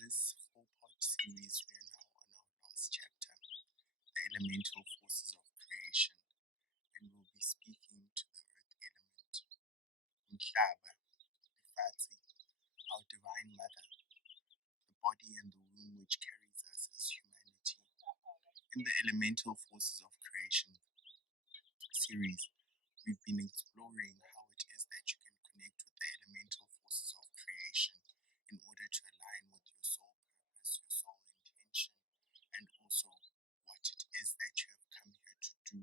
this four-part series, we are now on our last chapter, the elemental forces of creation, and we'll be speaking to the earth element, Mhlaba, Lefatshe, our divine mother, the body and the womb which carries us as humanity. In the elemental forces of creation series, we've been exploring how it is that you can connect with the elemental forces of creation in order to align with your soul purpose, your soul intention, and also what it is that you have come here to do.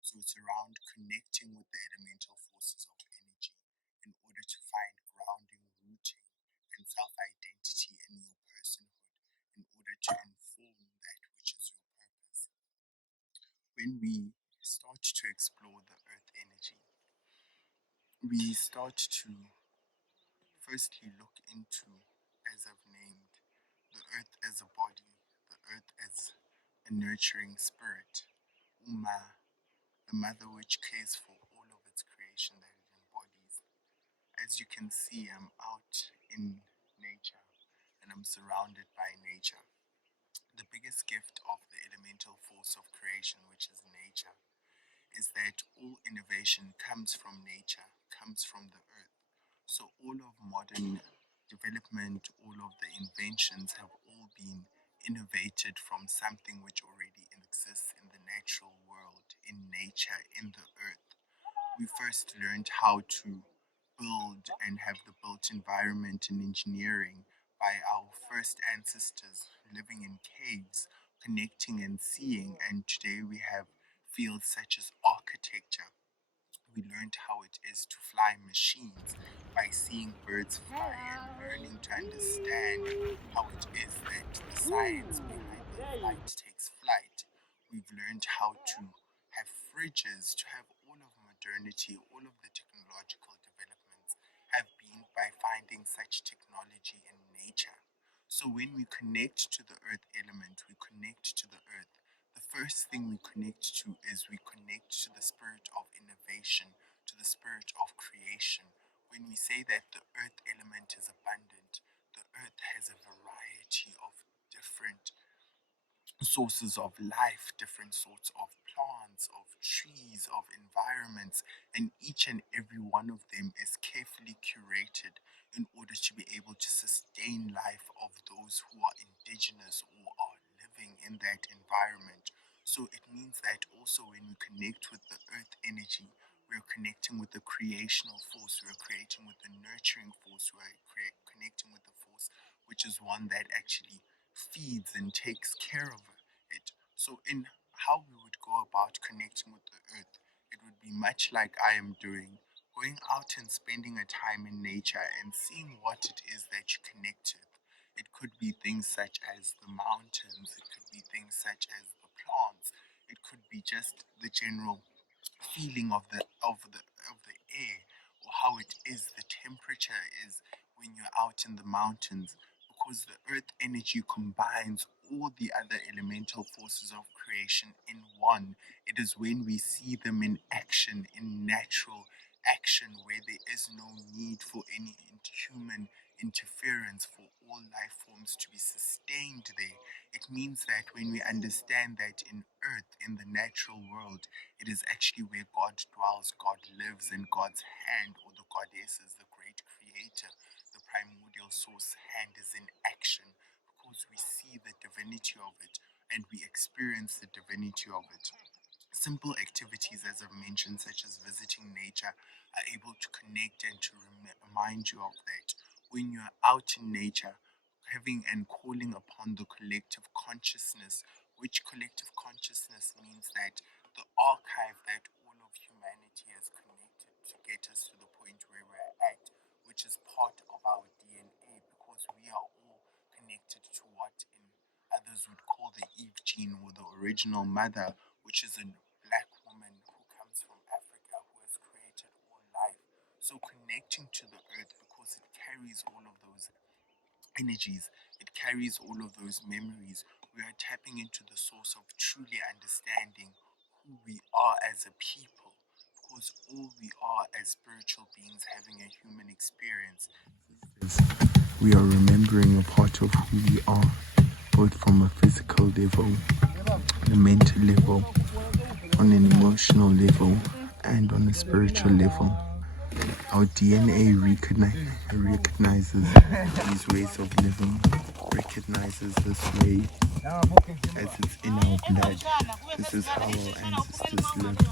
So it's around connecting with the elemental forces of energy in order to find grounding, rooting, and self identity in your personhood in order to inform that which is your purpose. When we start to explore the earth energy, we start to firstly look into, as I've named, the earth as a body, the earth as a nurturing spirit, Uma, the mother which cares for all of its creation that it embodies. As you can see, I'm out in nature and I'm surrounded by nature. The biggest gift of the elemental force of creation, which is nature, is that all innovation comes from nature, comes from the earth. So all of modern development, all of the inventions have all been innovated from something which already exists in the natural world, in nature, in the earth. We first learned how to build and have the built environment in engineering by our first ancestors living in caves, connecting and seeing, and today we have fields such as architecture. We learned how it is to fly machines by seeing birds fly and learning to understand how it is that the science behind their flight takes flight. We've learned how to have fridges, to have all of modernity, all of the technological developments have been by finding such technology in nature. So when we connect to the earth element, we connect to the earth. The first thing we connect to is we connect to the spirit of innovation, to the spirit of creation. When we say that the earth element is abundant, the earth has a variety of different sources of life, different sorts of plants, of trees, of environments, and each and every one of them is carefully curated in order to be able to sustain life of those who are indigenous or are living in that environment. So it means that also when we connect with the earth energy, we're connecting with the creational force, we're creating with the nurturing force, connecting with the force which is one that actually feeds and takes care of it. So, in how we would go about connecting with the earth, it would be much like I am doing, going out and spending a time in nature and seeing what it is that you connect with. It could be things such as the mountains, it could be things such as the plants, it could be just the general feeling of the air, or how it is the temperature is when you're out in the mountains, because the earth energy combines all the other elemental forces of creation in one. It is when we see them in action, in natural action, where there is no need for any human interference for all life forms to be sustained there. It means that when we understand that in earth, in the natural world, it is actually where God dwells, God lives, and God's hand, or the goddesses, the great creator, the primordial source hand is in action, because we see the divinity of it and we experience the divinity of it. Simple activities, as I've mentioned, such as visiting nature, are able to connect and to remind you of that. When you're out in nature, having and calling upon the collective consciousness, which collective consciousness means that the archive that all of humanity has connected to get us to the point where we're at, which is part of our DNA, because we are all connected to what in others would call the Eve gene, or the original mother, which is a black woman who comes from Africa who has created all life. So connecting to the earth, because it carries all of those energies, it carries all of those memories. We are tapping into the source of truly understanding who we are as a people, because all we are as spiritual beings having a human experience. We are remembering a part of who we are, both from a physical level, a mental level, on an emotional level, and on a spiritual level. Our DNA recognizes these ways of living, recognizes this way as it's in our blood. This is how our ancestors lived.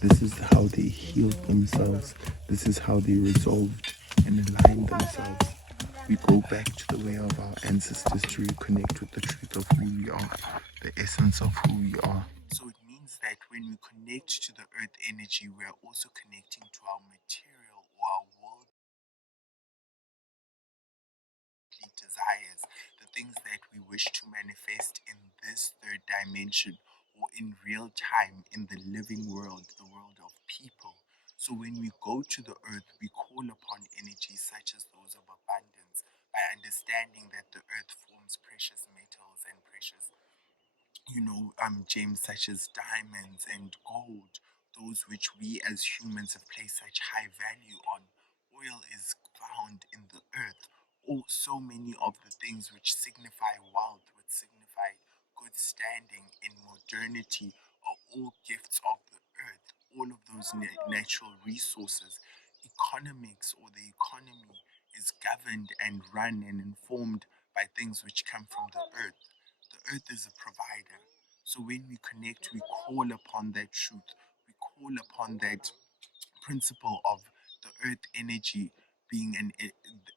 This is how they healed themselves. This is how they resolved and aligned themselves. We go back to the way of our ancestors to reconnect with the truth of who we are, the essence of who we are. So it means that when we connect to the earth energy, we are also connecting to our material or our world desires, the things that we wish to manifest in this third dimension or in real time in the living world, the world of people. So when we go to the earth, we call upon energies such as those of abundance by understanding that the earth forms precious metals and precious gems such as diamonds and gold, those which we as humans have placed such high value on. Oil is found in the earth. Oh, so many of the things which signify wealth, which signify good standing in modernity, are all gifts of the earth. All of those natural resources, economics or the economy is governed and run and informed by things which come from the earth. The earth is a provider. So when we connect, we call upon that truth. We call upon that principle of the earth energy being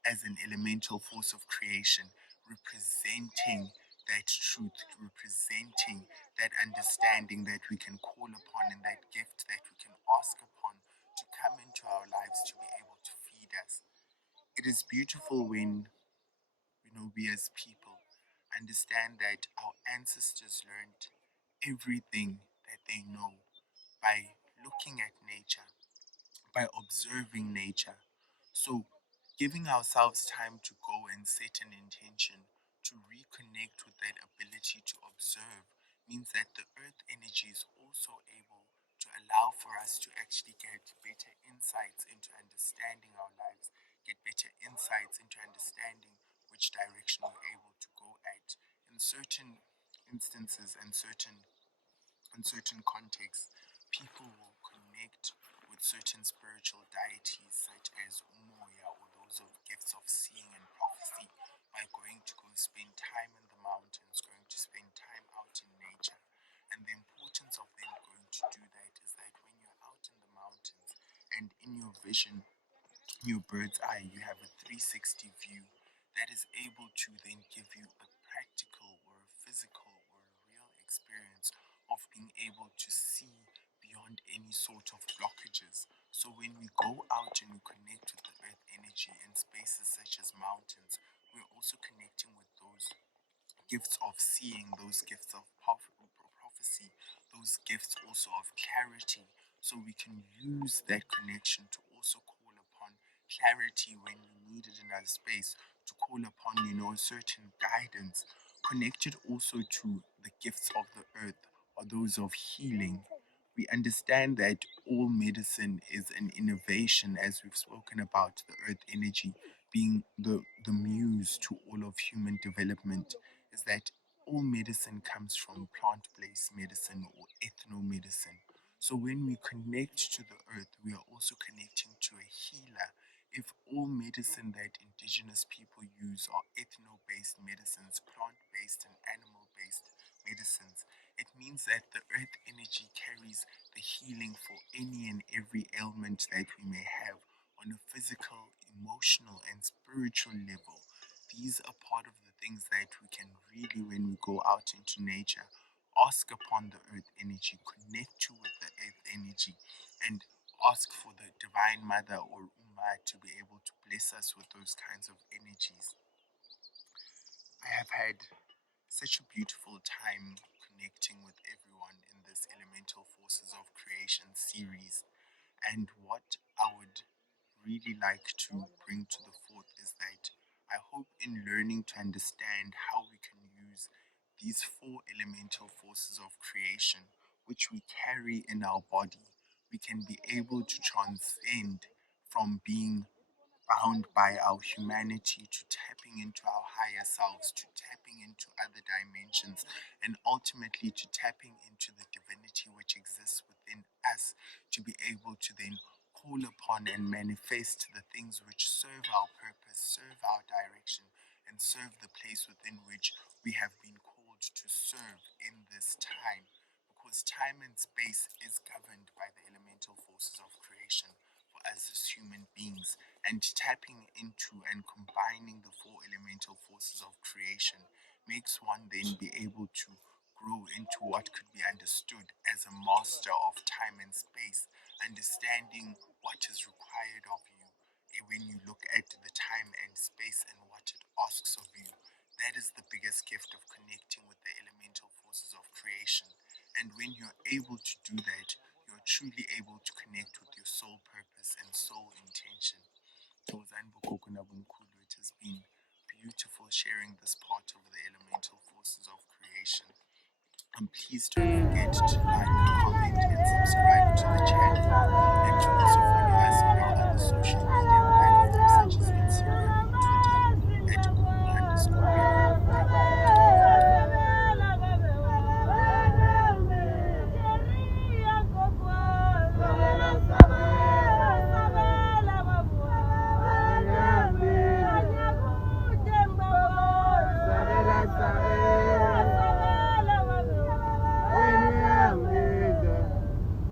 as an elemental force of creation, representing that truth, representing that understanding that we can call upon and that gift that we can ask upon to come into our lives to be able to feed us. It is beautiful when we as people understand that our ancestors learned everything that they know by looking at nature, by observing nature. So, giving ourselves time to go and set an intention to reconnect with that ability to observe means that the earth energy is also able to allow for us to actually get better insights into understanding our lives, get better insights into understanding which direction we're able to go at. In certain instances and certain contexts, people will connect with certain spiritual deities such as Umoya or those of gifts of seeing and prophecy by going to go spend time in the mountains, going to spend time out in nature. And the importance of them going to do that is that when you're out in the mountains and in your vision, your bird's eye, you have a 360 view that is able to then give you a practical or a physical or a real experience of being able to see beyond any sort of blockages. So when we go out and we connect with the earth energy in spaces such as mountains, we're also connecting with those gifts of seeing, those gifts of prophecy, those gifts also of clarity. So we can use that connection to also call upon clarity when we need it in our space, to call upon, certain guidance. Connected also to the gifts of the earth or those of healing. We understand that all medicine is an innovation, as we've spoken about the earth energy being the muse to all of human development, is that all medicine comes from plant based medicine or ethno medicine. So when we connect to the earth, we are also connecting to a healer. If all medicine that indigenous people use are ethno based medicines, plant based and animal based medicines, it means that the earth energy carries the healing for any and every ailment that we may have on a physical, emotional, and spiritual level. These are part of the things that we can really, when we go out into nature, ask upon the earth energy, connect to with the earth energy, and ask for the divine mother or Uma to be able to bless us with those kinds of energies. I have had such a beautiful time connecting with everyone in this Elemental Forces of Creation series. And what I would really like to bring to the forth is that I hope in learning to understand how we can use these four elemental forces of creation, which we carry in our body, we can be able to transcend from being bound by our humanity to tapping into our higher selves, to tapping into other dimensions, and ultimately to tapping into the divinity which exists within us, to be able to then call upon and manifest the things which serve our purpose, serve our direction, and serve the place within which we have been called to serve in this time. Because time and space is governed by the elemental forces of creation for us as human beings, and tapping into and combining the four elemental forces of creation makes one then be able to grow into what could be understood as a master of time and space, understanding what is required of you when you look at the time and space and what it asks of you. That is the biggest gift of connecting with the elemental forces of creation. And when you're able to do that, you're truly able to connect with your soul purpose and soul intention. It has been beautiful sharing this part of the elemental forces of creation. And please don't forget to like, comment, and subscribe to the channel. And from